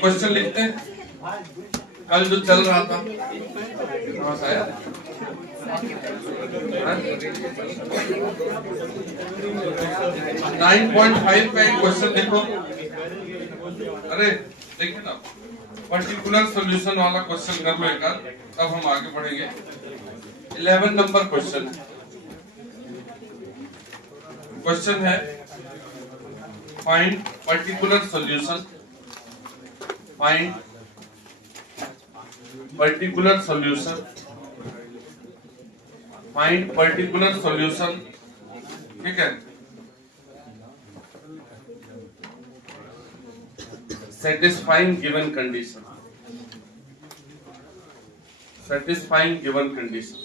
Question लिखते हैं। कल जो चल रहा था 9.5 का एक क्वेश्चन देखो। अरे देखिए ना, पर्टिकुलर सॉल्यूशन वाला क्वेश्चन कर लो एक बार, तब हम आगे बढ़ेंगे। 11 नंबर क्वेश्चन है। क्वेश्चन है find particular solution, find particular solution, find particular solution. ठीक है, satisfying given condition, satisfying given condition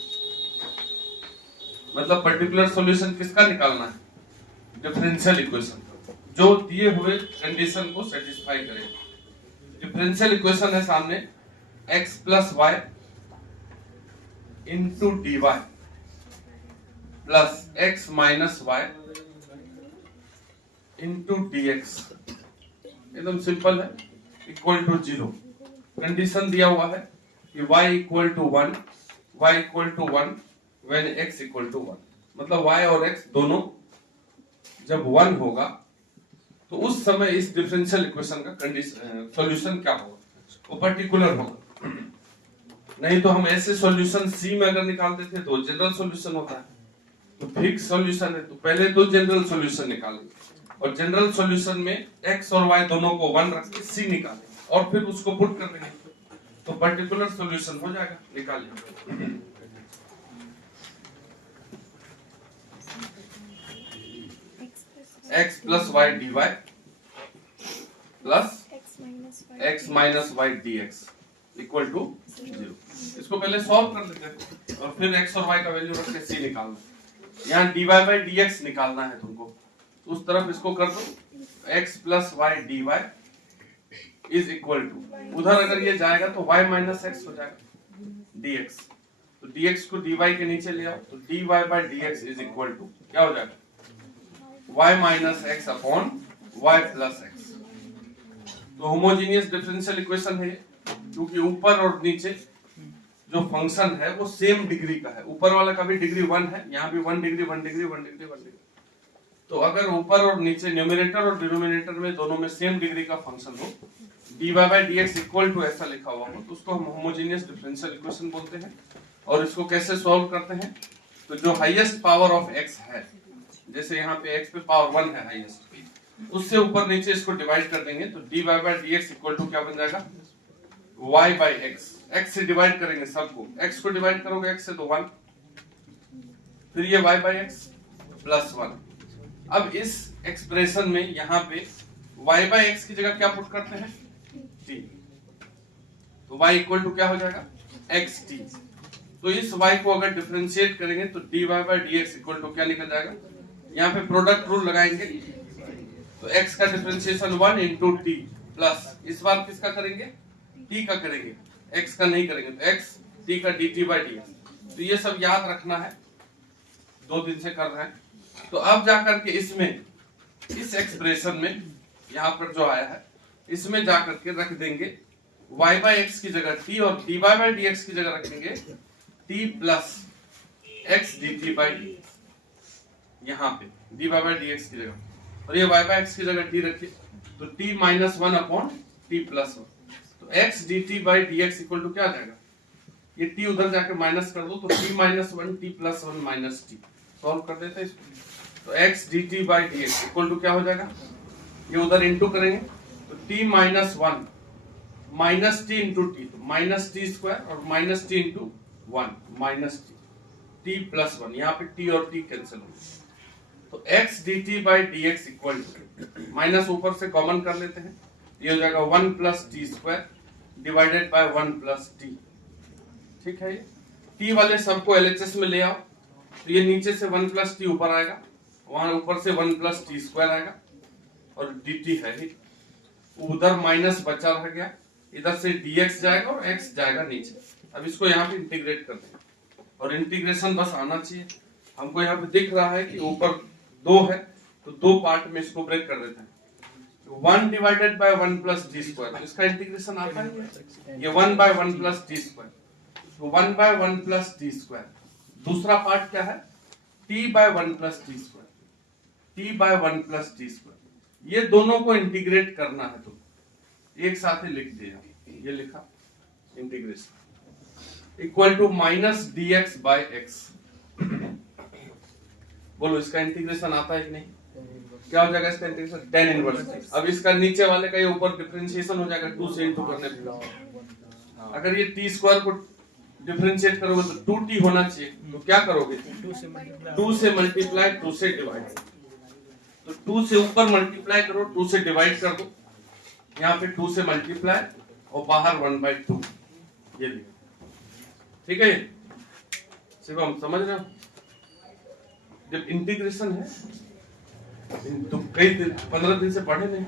मतलब पर्टिकुलर सॉल्यूशन किसका निकालना है? डिफरेंशियल इक्वेशन जो दिए हुए कंडीशन को सेटिस्फाई करे। डिफरेंशियल इक्वेशन है सामने, x plus y into d y plus x minus y into d x, एकदम सिंपल है, इक्वल टू 0। कंडीशन दिया हुआ है कि y equal to 1, y equal to 1 when x equal to 1, मतलब y और x दोनों जब 1 होगा तो उस समय इस डिफरेंशियल इक्वेशन का कंडीशन सॉल्यूशन क्या होगा? वो पर्टिकुलर होगा। नहीं तो हम ऐसे सॉल्यूशन C में अगर निकालते थे तो जनरल सॉल्यूशन होता है, तो फिक्स सॉल्यूशन है तो पहले तो जनरल सॉल्यूशन निकालेंगे और जनरल सॉल्यूशन में x और y दोनों को 1 रख के C निकालेंगे और फिर उसको पुट कर देंगे तो पर्टिकुलर सॉल्यूशन हो जाएगा। निकालिए x plus y d y plus x minus y d x equal to 0। इसको पहले सॉल्व कर लेते हैं और फिर x और y का वैल्यू रख के c निकालना है। यहाँ dy बाई dx निकालना है तुमको, तो उस तरफ इसको कर दो, x plus y d y is equal to, उधर अगर ये जाएगा तो y माइनस एक्स हो जाएगा dx, तो dx को dy के नीचे ले आओ तो dy by dx is equal to क्या हो जाएगा? y minus x upon y plus x. तो होमोजेनियस डिफरेंशियल इक्वेशन है क्योंकि ऊपर और नीचे जो फंक्शन है वो सेम डिग्री का है। ऊपर वाला का भी डिग्री 1 है, यहाँ भी 1 डिग्री 1 डिग्री 1 डिग्री 1 डिग्री। तो अगर ऊपर और नीचे न्यूमरेटर और डिनोमिनेटर में दोनों में सेम डिग्री का फंक्शन हो, dy by dx equal to ऐसा लिखा हुआ हो, तो उसको हम होमोजेनियस डिफरेंशियल इक्वेशन बोलते हैं। और इसको कैसे सॉल्व करते हैं? तो जो हाईएस्ट पावर ऑफ x है, जैसे यहाँ पे x पे पावर 1 है हाईएस्ट, उससे ऊपर नीचे इसको डिवाइड कर देंगे तो dy by dx equal to क्या बन जाएगा? y by x। x से डिवाइड करेंगे सबको, x को डिवाइड करोगे x से तो 1, फिर ये y बाई x प्लस 1। अब इस एक्सप्रेशन में यहाँ पे y बाई x की जगह क्या पुट करते हैं? t, तो y इक्वल टू क्या हो जाएगा? xt। तो इस y को अगर डिफरेंशिएट करेंगे तो dy by dx equal to क्या निकल जाएगा? यहाँ पे प्रोडक्ट रूल लगाएंगे तो x का डिफरेंशिएशन 1 इंटू टी प्लस, इस बार किसका करेंगे? t का करेंगे, x का नहीं करेंगे, तो x t का dt बाई dx। तो ये सब याद रखना है, 2 दिन से कर रहे हैं। तो अब जाकर के इसमें इस एक्सप्रेशन में यहाँ पर जो आया है इसमें जाकर के रख देंगे y बाई x की जगह t और dy बाई dx की जगह रखेंगे t plus x dt by dx, यहाँ पे dy बाई dx की जगह, और ये y बाई x की जगह t रखिए तो t minus 1 upon t plus 1, तो x dt by dx equal to क्या आ जाएगा? ये t उधर जाके माइनस कर दो तो t minus 1 t plus 1 minus t, solve कर देते हैं इसको। तो x dt by dx equal to क्या हो जाएगा? ये उधर इंटू करेंगे तो t minus 1 minus t into t, तो माइनस टी स्क्वायर और minus t into 1 minus t plus 1, यहाँ पे t और t कैंसिल होंगे तो x dt by dx equal to, minus ऊपर से कॉमन कर लेते हैं, ये हो जाएगा 1 plus t square divided by 1 plus T. ठीक है, t वाले सबको LHS में ले आओ तो ये नीचे से 1 प्लस टी ऊपर आएगा, वहां ऊपर से 1 प्लस टी स्क्वायर आएगा और dt है ही, उधर माइनस बचा रह गया, इधर से dx जाएगा और x जाएगा नीचे। अब इसको यहाँ पे इंटीग्रेट कर देंगे और इंटीग्रेशन बस आना चाहिए। हमको यहाँ पे दिख रहा है कि ऊपर 2 है तो 2 पार्ट में इसको ब्रेक कर देते हैं, 1 divided by 1 plus t square, इसका इंटीग्रेशन आता है ये 1 बाय 1 प्लस टी स्क्वायर, तो 1 बाय 1 प्लस टी स्क्वायर। दूसरा पार्ट क्या है, t by 1 plus t square, t by 1 plus t square. ये दोनों को इंटीग्रेट करना है, तो एक साथ ही लिख दिया, ये लिखा integration equal to minus dx by x। बोलो इसका इंटीग्रेशन आता है कि नहीं, क्या हो जाएगा इसका इंटीग्रेशन, tan इनवर्स। अब इसका नीचे वाले का ये ऊपर डिफरेंशिएशन हो जाएगा 2 से इंटू करने पे। अगर ये t स्क्वायर को डिफरेंशिएट करोगे तो 2t होना चाहिए, तो क्या करोगे 2 से मल्टीप्लाई 2 से डिवाइड, तो 2 से ऊपर मल्टीप्लाई करो 2 से डिवाइड कर दो, यहाँ पे 2 से मल्टीप्लाई और बाहर 1/2, ये लिखो, ठीक है। सिर्फ हम समझ रहे हो, जब इंटीग्रेशन है तो कई दिन 15 दिन से पढ़े नहीं,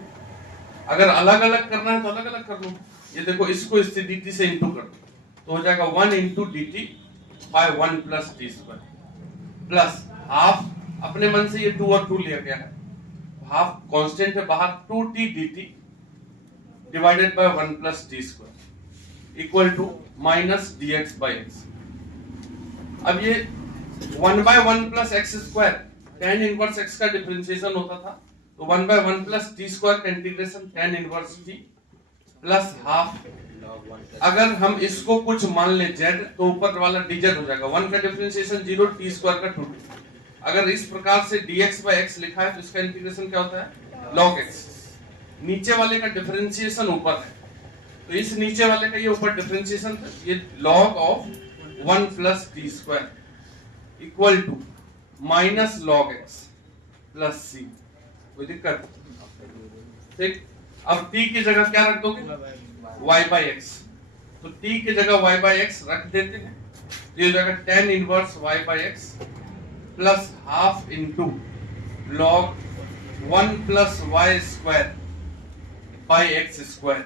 अगर अलग अलग करना है तो अलग अलग कर लो। ये देखो इसको इससे dt से इंटू कर दो तो हो जाएगा 1 into dt by 1 plus t square plus half, अपने मन से ये 2 और 2 लिया गया है, हाफ कांस्टेंट है बाहर, 2t dt divided by 1 plus t square equal to minus dx by x। अब ये 1 by 1 plus x square tan inverse x का डिफरेंशिएशन होता था, तो 1 बाय 1 प्लस टी स्क्वायर का integration tan inverse t plus half. अगर हम इसको कुछ मान ले z, तो ऊपर वाला dz हो जाएगा, 1 का डिफरेंशिएशन 0, t स्क्वायर का 2। अगर इस प्रकार से dx बाय x लिखा है तो इसका इंटीग्रेशन क्या होता है log x। नीचे वाले का डिफरेंशिएशन ऊपर है, तो इस नीचे वाले का ये ऊपर डिफरेंशिएशन था, ये log of 1 plus t square equal to minus log x plus c। कोई दिक्कत, ठीक। अब t की जगह क्या रख दोगे, y बाई x, तो t की जगह y बाई x रख देते हैं, ये हो जाएगा tan inverse y by x plus half into log 1 plus y square by x square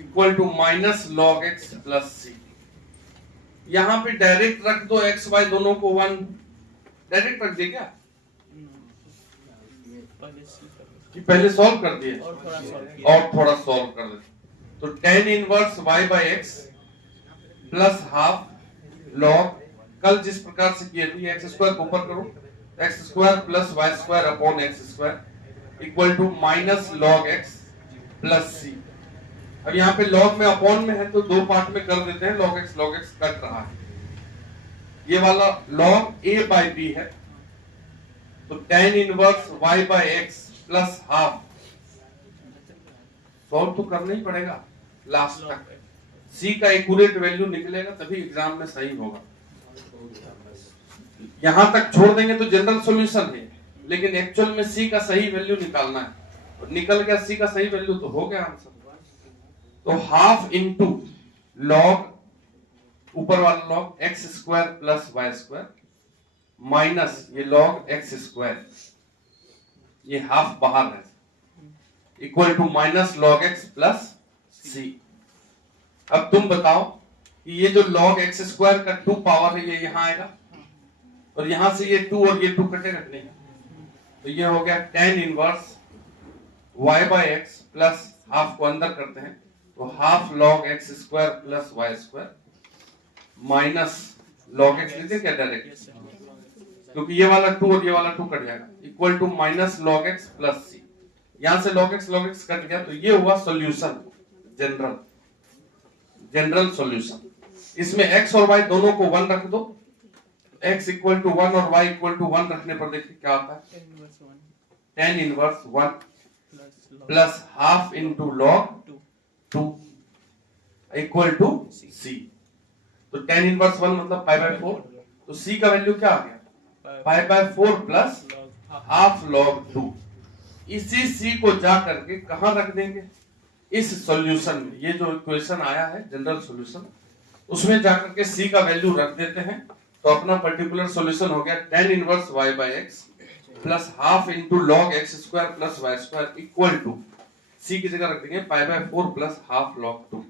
equal to minus log x plus c। यहां पे डायरेक्ट रख दो x y दोनों को 1, डायरेक्ट रख दे क्या कि पहले सॉल्व कर दिए और थोड़ा सॉल्व कर दे, तो tan inverse y by x plus half log, कल जिस प्रकार से किए थे एक्स स्क्वायर को ऊपर करो, x square plus y square upon x square equal to minus log x plus c। अब यहाँ पे log में अपॉन में है तो दो पार्ट में कर देते हैं, log x कट रहा है, ये वाला log a बाई b है, तो tan inverse y by x plus half, solve तो करना ही पड़ेगा लास्ट तक, c का एक्यूरेट वैल्यू निकलेगा तभी एग्जाम में सही होगा। यहां तक छोड़ देंगे तो जनरल सॉल्यूशन है, लेकिन एक्चुअल में c का सही वैल्यू निकालना है, और निकल गया c का सही वैल्यू तो हो गया आंसर। तो हाफ इंटू log, ऊपर वाला log x square plus y square minus ये log x स्क्वायर, ये हाफ बाहर है, equal to minus log x plus c। अब तुम बताओ कि ये जो log x स्क्वायर का 2 पावर है ये यहाँ आएगा, और यहां से ये 2 और ये 2 कटेगा नहीं, तो ये हो गया tan inverse y by x plus half को अंदर करते हैं तो half log x square plus y square minus log x लिखते क्या डायरेक्ट, क्योंकि ये वाला 2 और ये वाला 2 कट जाएगा, equal to minus log x plus c। यहां से log x कट गया, तो ये हुआ सॉल्यूशन, जनरल सॉल्यूशन। इसमें x और y दोनों को 1 रख दो, x इक्वल टू 1 और y इक्वल टू 1 रखने पर देखिए क्या आता है, tan inverse 1 plus half into log 2 equal to c। तो tan इनवर्स 1 मतलब पाई बाय 4, तो c का वैल्यू क्या आ गया पाई बाय 4 प्लस हाफ log 2। इसी c को जा करके कहां रख देंगे, इस सॉल्यूशन में, ये जो इक्वेशन आया है जनरल सॉल्यूशन, उसमें जाकर के c का वैल्यू रख देते हैं, तो अपना पर्टिकुलर सॉल्यूशन हो गया tan inverse y by x plus half into log x square plus y square equal to c की जगह रख देंगे pi by 4 plus half log 2।